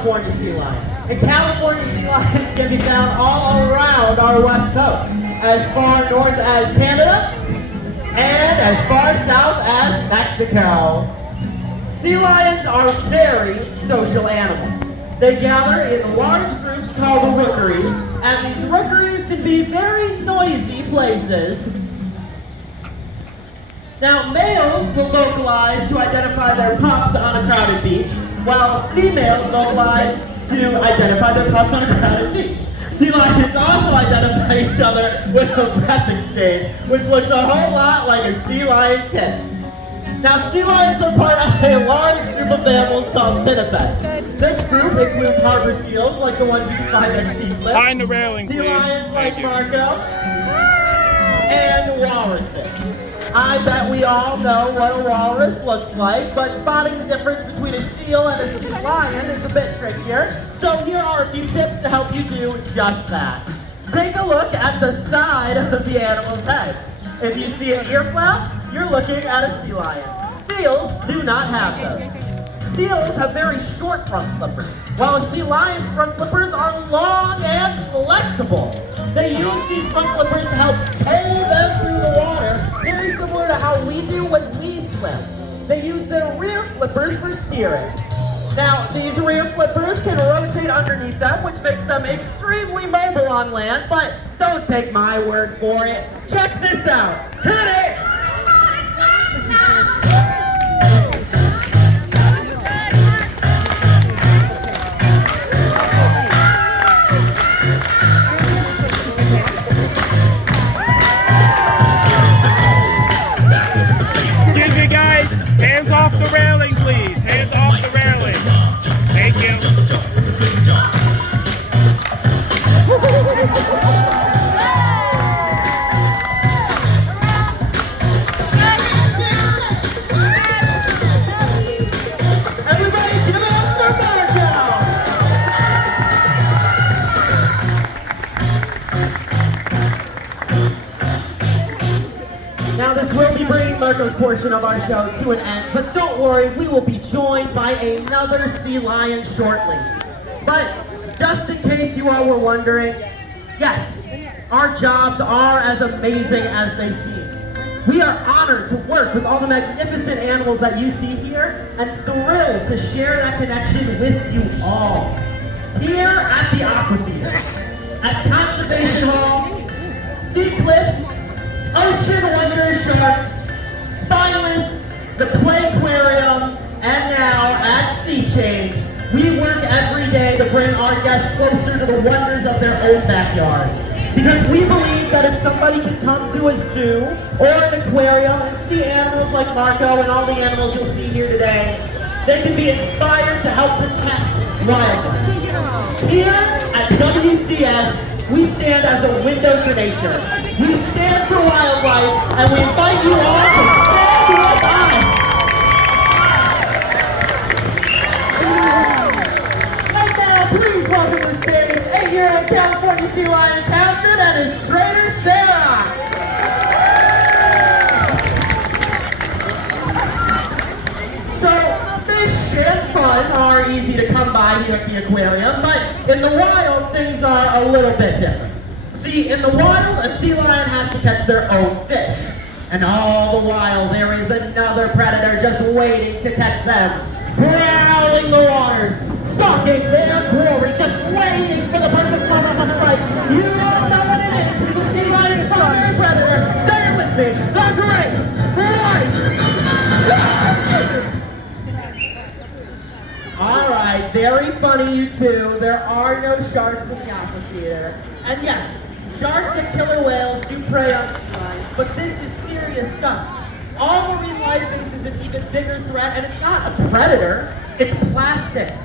California sea lion. And California sea lions can be found all around our west coast, as far north as Canada, and as far south as Mexico. Sea lions are very social animals. They gather in large groups called rookeries, and these rookeries can be very noisy places. Now, males will vocalize to identify their pups on a crowded beach, while females vocalize to identify their pups on a crowded beach. Sea lions also identify each other with a breath exchange, which looks a whole lot like a sea lion kiss. Now, sea lions are part of a large group of mammals called pinnipeds. This group includes harbor seals, like the ones you can find at sea cliffs. Behind the railing, sea please. lions like Marco, and walruses. I bet we all know what a walrus looks like, but spotting the difference between a seal and a sea lion is a bit trickier. So here are a few tips to help you do just that. Take a look at the side of the animal's head. If you see an ear flap, you're looking at a sea lion. Seals do not have those. Seals have very short front flippers, while a sea lion's front flippers are long and flexible. They use these front flippers to help pull them through the water, very similar to how we do when we swim. They use their rear flippers for steering. Now, these rear flippers can rotate underneath them, which makes them extremely mobile on land, but don't take my word for it. Check this out. Hit it! Excuse me, guys. Hands off the railing, please. Hands off the railing. Thank you. Everybody give it up for Marco! Now this will be bringing Marco's portion of our show to an end, but don't worry, we will be joined by another sea lion shortly. But just in case you all were wondering, yes, our jobs are as amazing as they seem. We are honored to work with all the magnificent animals that you see here, and thrilled to share that connection with you all. Here at the Aquatheater, at Conservation Hall, Sea Cliffs, Ocean Wonder Sharks, Spineless, the Play Aquarium, and now at Sea Change, we work every day to bring our guests closer to the wonders of their own backyard. Because we believe that if somebody can come to a zoo or an aquarium and see animals like Marco and all the animals you'll see here today, they can be inspired to help protect wildlife. Here at WCS, we stand as a window to nature. We stand for wildlife, and we invite you all to stand with us. And now, please welcome to the stage 8-year-old California sea lion Townsend and his trainer, Sarah. So, fish and fun are easy to come by here at the aquarium, but in the wild, things are a little bit different. See, in the wild, a sea lion has to catch their own fish. And all the while, there is another predator just waiting to catch them. Prowling the waters, stalking their quarry, just waiting for the perfect moment to strike. You all know what it is. It's the sea lion's primary predator. Say it with me. The great white shark! All right, very funny, you two. There are no sharks in the Aquatheater. And yes, sharks and killer whales do prey on sea lions, but this is serious stuff. All marine life faces an even bigger threat, and it's not a predator, it's plastics.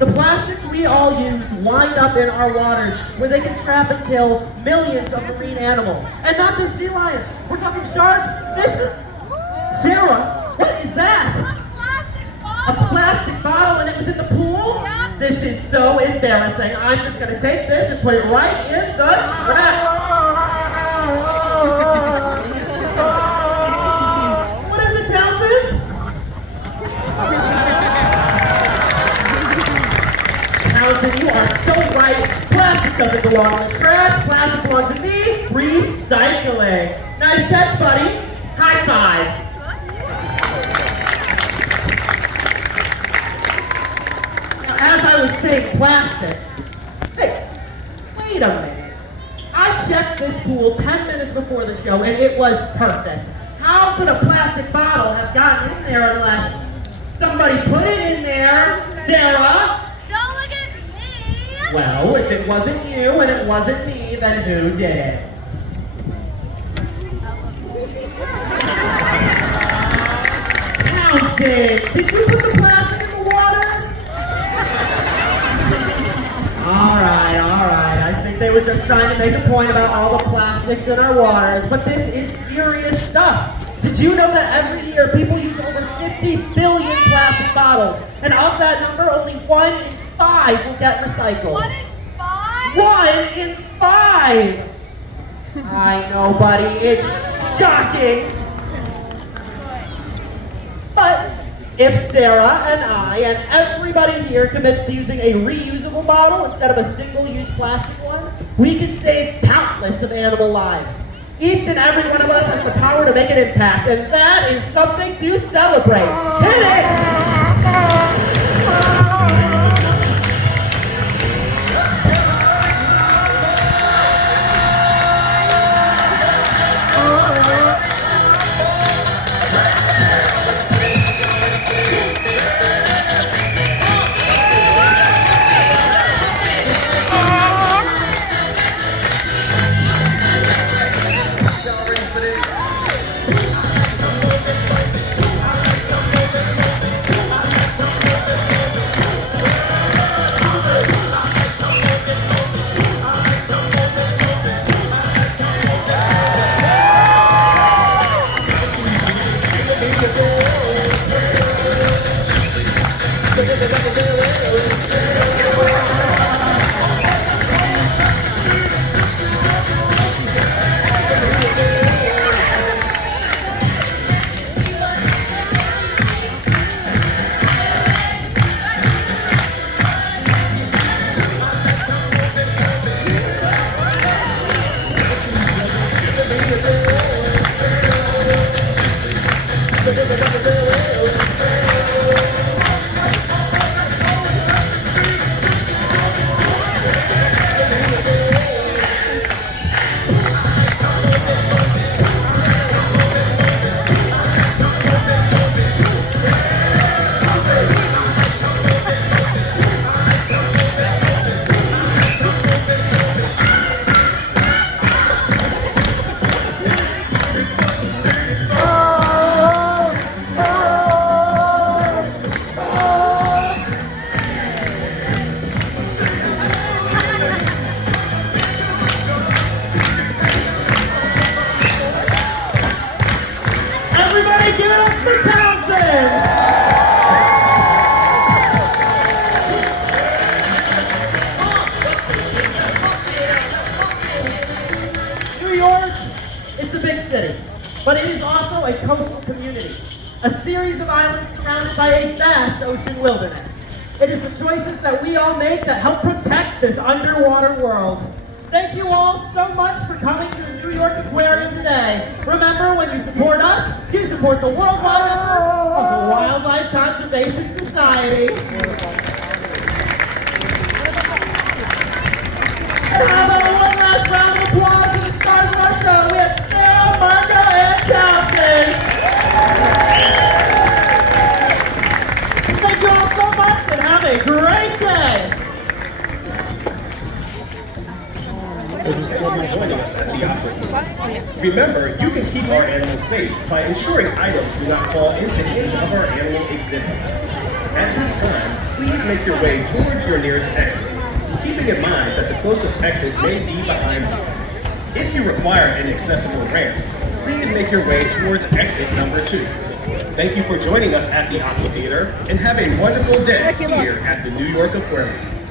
The plastics we all use wind up in our waters where they can trap and kill millions of marine animals. And not just sea lions, we're talking sharks, fish. Sarah, what is that? A plastic bottle and it was in the pool? This is so embarrassing. I'm just gonna take this and put it right in the trash. What is it, Townsend? recycling. Nice catch, buddy. High five. Now, as I was saying plastics, hey, wait a minute. I checked this pool 10 minutes before the show and it was perfect. How could a plastic bottle have gotten in there unless somebody put it in there? Sarah? Don't look at me! Well, if it wasn't you and it wasn't me, then who did it? Pouncing! Did you put the plastic in the water? Alright. I think they were just trying to make a point about all the plastics in our waters, but this is serious stuff. Did you know that every year people use over 50 billion plastic bottles, and of that number, only 1 in 5 will get recycled? 1 in 5? 1 in 5! I know, buddy, it's shocking. But if Sarah and I and everybody here commits to using a reusable bottle instead of a single-use plastic one, we can save countless of animal lives. Each and every one of us has the power to make an impact, and that is something to celebrate. Hit it! But it is also a coastal community, a series of islands surrounded by a vast ocean wilderness. It is the choices that we all make that help protect this underwater world. Thank you all so much for coming to the New York Aquarium today. Remember, when you support us, you support the worldwide efforts of the Wildlife Conservation Society. And how about one last round of applause for the stars of our show? We have Sarah, Marco, and Calvin. Thank you all so much and have a great day. Thanks for joining us at the Aquatheater. Remember, you can keep our animals safe by ensuring items do not fall into any of our animal exhibits. At this time, please make your way towards your nearest exit, keeping in mind that the closest exit may be behind you. If you require an accessible ramp, please make your way towards exit number 2. Thank you for joining us at the Aquatheater, and have a wonderful day here at the New York Aquarium.